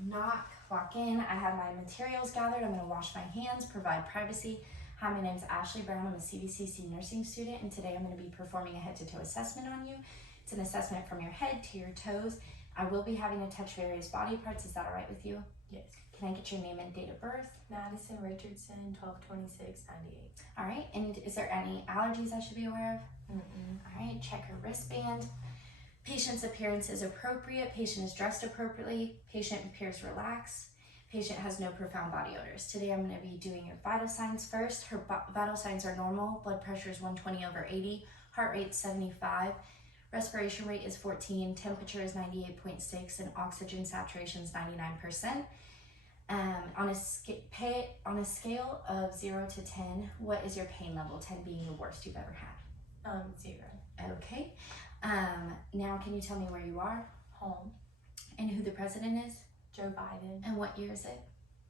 Knock, walk in. I have my materials gathered. I'm going to wash my hands, provide privacy. Hi, my name is Ashley Brown. I'm a CVCC nursing student, and today I'm going to be performing a head-to-toe assessment on you. It's an assessment from your head to your toes. I will be having to touch various body parts. Is that all right with you? Yes. Can I get your name and date of birth? Madison Richardson, 12/26/98. All right. And is there any allergies I should be aware of? Mm-mm. All right. Check her wristband. Patient's appearance is appropriate. Patient is dressed appropriately. Patient appears relaxed. Patient has no profound body odors. Today I'm going to be doing your vital signs first. Her vital signs are normal. Blood pressure is 120/80. Heart rate 75. Respiration rate is 14. Temperature is 98.6. And oxygen saturation is 99%. On a scale of 0 to 10, what is your pain level? 10 being the worst you've ever had. 0. Okay. Now can you tell me where you are? Home. And who the president is? Joe Biden. And what year is it?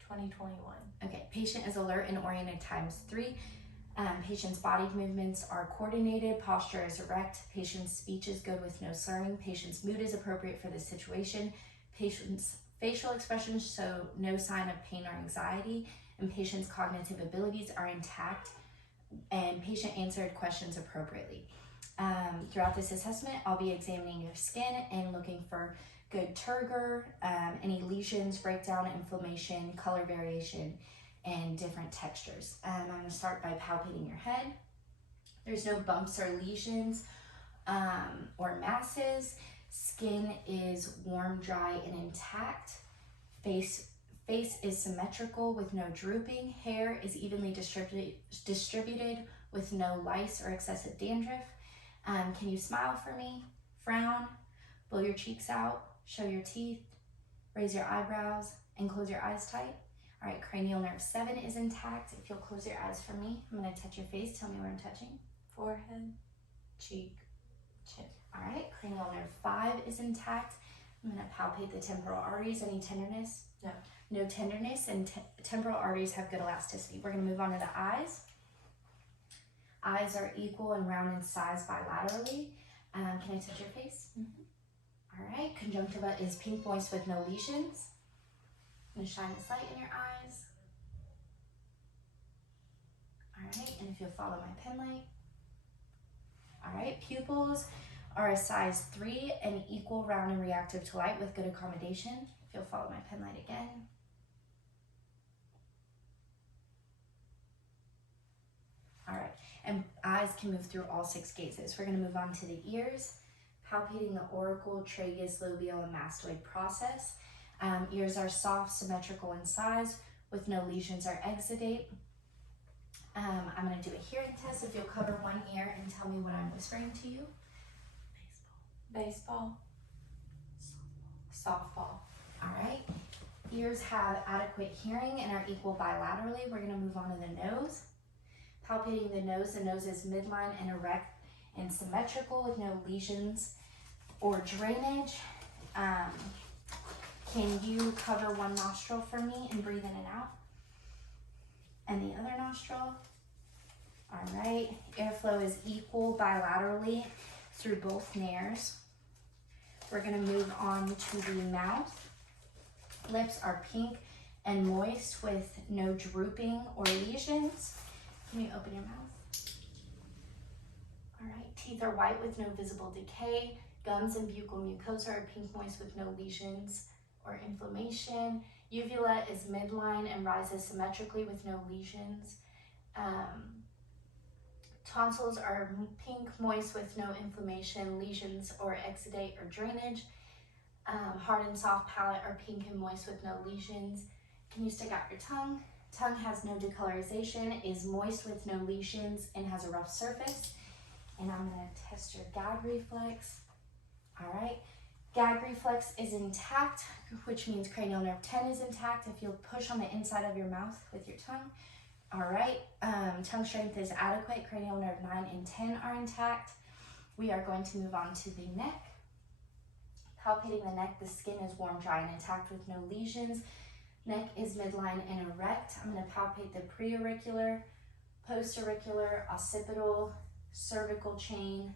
2021. Okay. Patient is alert and oriented ×3. Patient's body movements are coordinated. Posture is erect. Patient's speech is good with no slurring. Patient's mood is appropriate for the situation. Patient's facial expressions show no sign of pain or anxiety. And patient's cognitive abilities are intact. And patient answered questions appropriately. Throughout this assessment, I'll be examining your skin and looking for good turgor, any lesions, breakdown, inflammation, color variation, and different textures. I'm going to start by palpating your head. There's no bumps or lesions or masses. Skin is warm, dry, and intact. Face is symmetrical with no drooping. Hair is evenly distributed with no lice or excessive dandruff. Can you smile for me? Frown, blow your cheeks out, show your teeth, raise your eyebrows, and close your eyes tight. All right, cranial nerve 7 is intact. If you'll close your eyes for me, I'm gonna touch your face. Tell me where I'm touching. Forehead, cheek, chin. All right, cranial nerve 5 is intact. I'm gonna palpate the temporal arteries. Any tenderness? No. No tenderness, and temporal arteries have good elasticity. We're gonna move on to the eyes. Eyes are equal and round in size bilaterally. Can I touch your face? Mm-hmm. All right, conjunctiva is pink moist with no lesions. I'm gonna shine this light in your eyes. All right, and if you'll follow my pen light. All right, pupils are a size 3 and equal, round, and reactive to light with good accommodation. If you'll follow my pen light again. All right, and eyes can move through all 6 gazes. We're gonna move on to the ears, palpating the auricle, tragus, labial, and mastoid process. Ears are soft, symmetrical in size, with no lesions or exudate. I'm gonna do a hearing test. If you'll cover one ear and tell me what I'm whispering to you. Baseball. Softball. All right, ears have adequate hearing and are equal bilaterally. We're gonna move on to the nose. Palpating the nose is midline and erect and symmetrical with no lesions or drainage. Can you cover one nostril for me and breathe in and out? And the other nostril. All right, airflow is equal bilaterally through both nares. We're gonna move on to the mouth. Lips are pink and moist with no drooping or lesions. Can you open your mouth? All right, teeth are white with no visible decay. Gums and buccal mucosa are pink moist with no lesions or inflammation. Uvula is midline and rises symmetrically with no lesions. Tonsils are pink moist with no inflammation, lesions, or exudate or drainage. Hard and soft palate are pink and moist with no lesions. Can you stick out your tongue? Tongue has no decolorization, is moist with no lesions, and has a rough surface. And I'm gonna test your gag reflex. All right, gag reflex is intact, which means cranial nerve 10 is intact. If you'll push on the inside of your mouth with your tongue. All right, tongue strength is adequate. Cranial nerve 9 and 10 are intact. We are going to move on to the neck. Palpating the neck, the skin is warm, dry, and intact with no lesions. Neck is midline and erect. I'm going to palpate the preauricular, postauricular, occipital, cervical chain,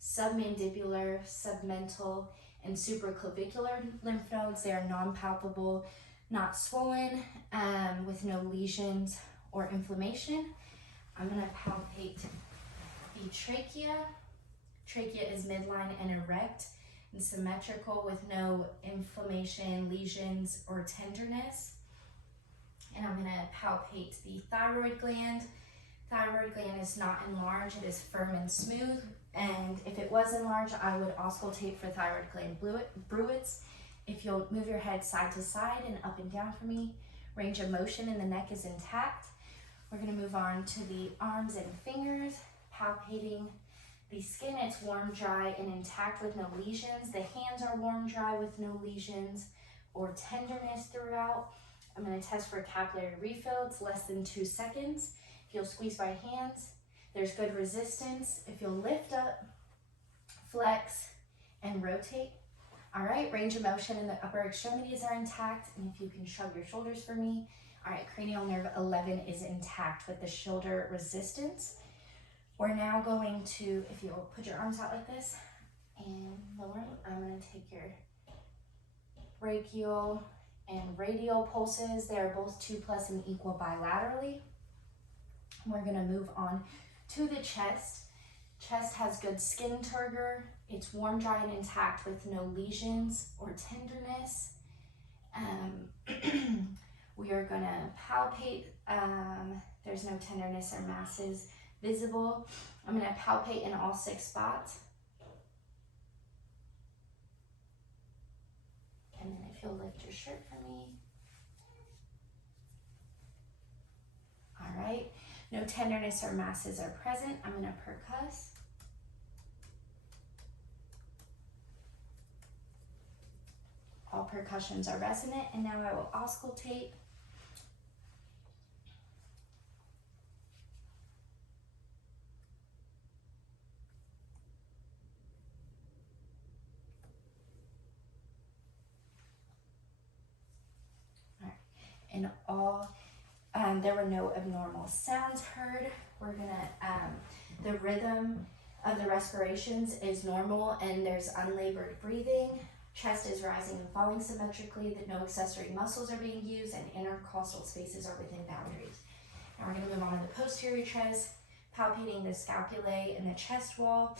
submandibular, submental, and supraclavicular lymph nodes. They are non-palpable, not swollen, with no lesions or inflammation. I'm gonna palpate the trachea. Trachea is midline and erect and symmetrical with no inflammation, lesions, or tenderness. And I'm gonna palpate the thyroid gland. Thyroid gland is not enlarged, it is firm and smooth. And if it was enlarged, I would auscultate for thyroid gland bruits. If you'll move your head side to side and up and down for me, range of motion in the neck is intact. We're gonna move on to the arms and fingers, palpating the skin. It's warm, dry, and intact with no lesions. The hands are warm, dry with no lesions or tenderness throughout. I'm gonna test for capillary refill. It's less than 2 seconds. If you'll squeeze by hands, there's good resistance. If you'll lift up, flex, and rotate. All right, range of motion in the upper extremities are intact. And if you can shrug your shoulders for me. All right, cranial nerve 11 is intact with the shoulder resistance. We're now going to, if you'll put your arms out like this and lower, I'm gonna take your brachial and radial pulses. They are both 2+ and equal bilaterally. We're gonna move on to the chest. Chest has good skin turgor. It's warm, dry, and intact with no lesions or tenderness. We are gonna palpate. There's no tenderness or masses visible. I'm gonna palpate in all 6 spots. And then if you'll lift your shirt for me. All right, no tenderness or masses are present. I'm gonna percuss. All percussions are resonant, and now I will auscultate. And all, there were no abnormal sounds heard. We're gonna, the rhythm of the respirations is normal and there's unlabored breathing. Chest is rising and falling symmetrically, that no accessory muscles are being used, and intercostal spaces are within boundaries. Now we're gonna move on to the posterior chest, palpating the scapulae and the chest wall.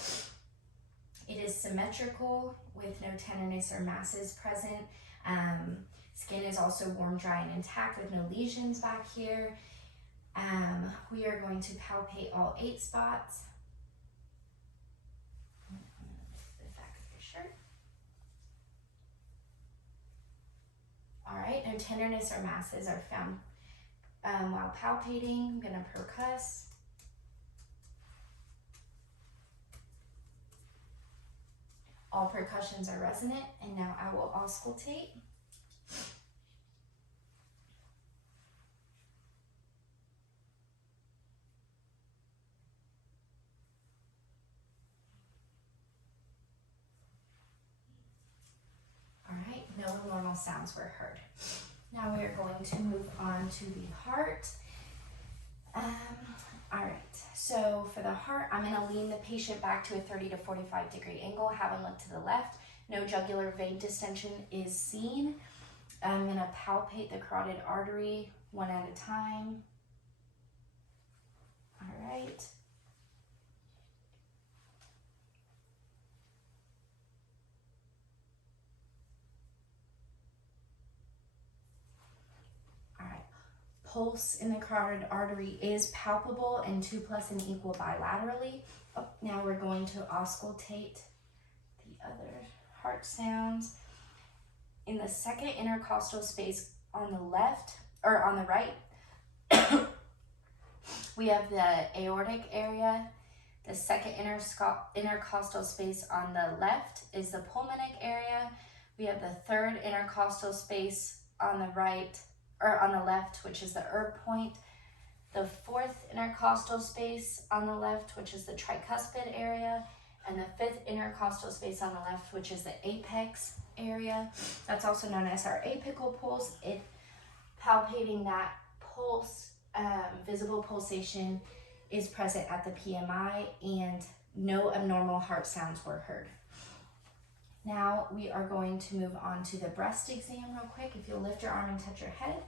It is symmetrical with no tenderness or masses present. Skin is also warm, dry, and intact with no lesions back here. We are going to palpate all 8 spots. I'm gonna lift the back of your shirt. All right, no tenderness or masses are found while palpating. I'm gonna percuss. All percussions are resonant, and now I will auscultate. All right, no abnormal sounds were heard. Now we are going to move on to the heart. All right, so for the heart, I'm gonna lean the patient back to a 30 to 45 degree angle, have him look to the left. No jugular vein distension is seen. I'm gonna palpate the carotid artery one at a time. All right. Pulse in the carotid artery is palpable and 2+ and equal bilaterally. Oh, now we're going to auscultate the other heart sounds. In the second intercostal space on the left, or on the right, we have the aortic area. The second intercostal space on the left is the pulmonic area. We have the third intercostal space on the right, or on the left, which is the erb point. The fourth intercostal space on the left, which is the tricuspid area, and the fifth intercostal space on the left, which is the apex area. That's also known as our apical pulse. Palpating that pulse, visible pulsation is present at the PMI, and no abnormal heart sounds were heard. Now we are going to move on to the breast exam real quick. If you'll lift your arm and touch your head.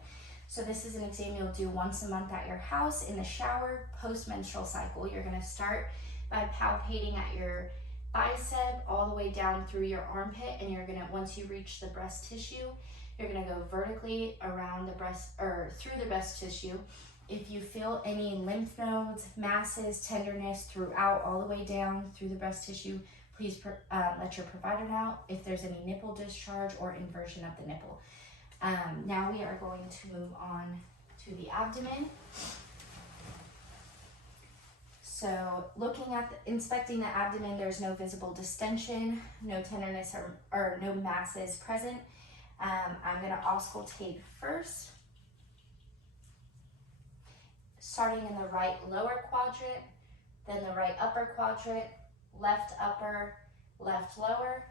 So this is an exam you'll do once a month at your house in the shower, post-menstrual cycle. You're gonna start by palpating at your bicep all the way down through your armpit, and you're gonna, once you reach the breast tissue, you're gonna go vertically around the breast, or through the breast tissue. If you feel any lymph nodes, masses, tenderness throughout all the way down through the breast tissue, please let your provider know if there's any nipple discharge or inversion of the nipple. Now we are going to move on to the abdomen. So looking at inspecting the abdomen, there's no visible distension, no tenderness or no masses present. I'm going to auscultate first, starting in the right lower quadrant, then the right upper quadrant, left upper, left lower.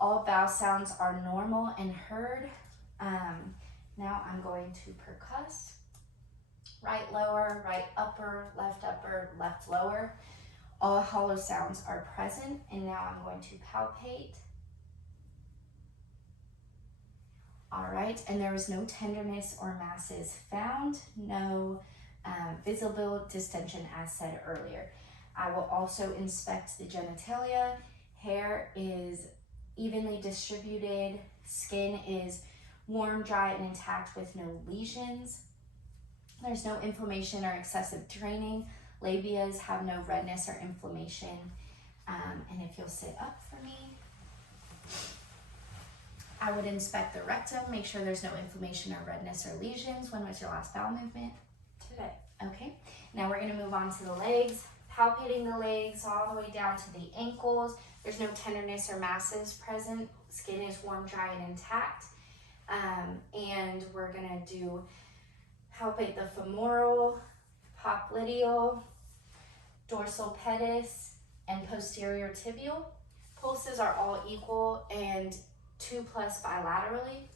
All vowel sounds are normal and heard. Now I'm going to percuss. Right lower, right upper, left lower. All hollow sounds are present. And now I'm going to palpate. All right, and there is no tenderness or masses found, no visible distension as said earlier. I will also inspect the genitalia. Hair is evenly distributed. Skin is warm, dry, and intact with no lesions. There's no inflammation or excessive draining. Labias have no redness or inflammation. And if you'll sit up for me, I would inspect the rectum, make sure there's no inflammation or redness or lesions. When was your last bowel movement? Today. Okay, now we're gonna move on to the legs. Palpating the legs all the way down to the ankles. There's no tenderness or masses present. Skin is warm, dry, and intact. And we're gonna do palpate the femoral, popliteal, dorsal pedis, and posterior tibial. Pulses are all equal and 2+ bilaterally.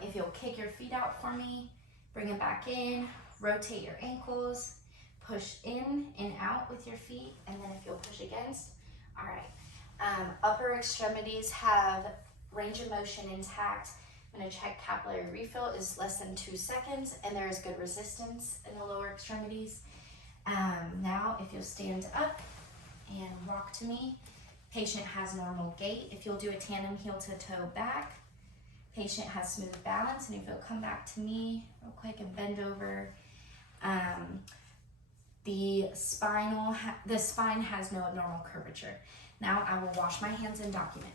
If you'll kick your feet out for me, bring them back in, rotate your ankles, push in and out with your feet, and then if you'll push against. All right. Upper extremities have range of motion intact. I'm gonna check capillary refill is less than 2 seconds, and there is good resistance in the lower extremities. Now, if you'll stand up and walk to me, patient has normal gait. If you'll do a tandem heel to toe back, patient has smooth balance, and if you'll come back to me real quick and bend over, the spine has no abnormal curvature. Now I will wash my hands and document.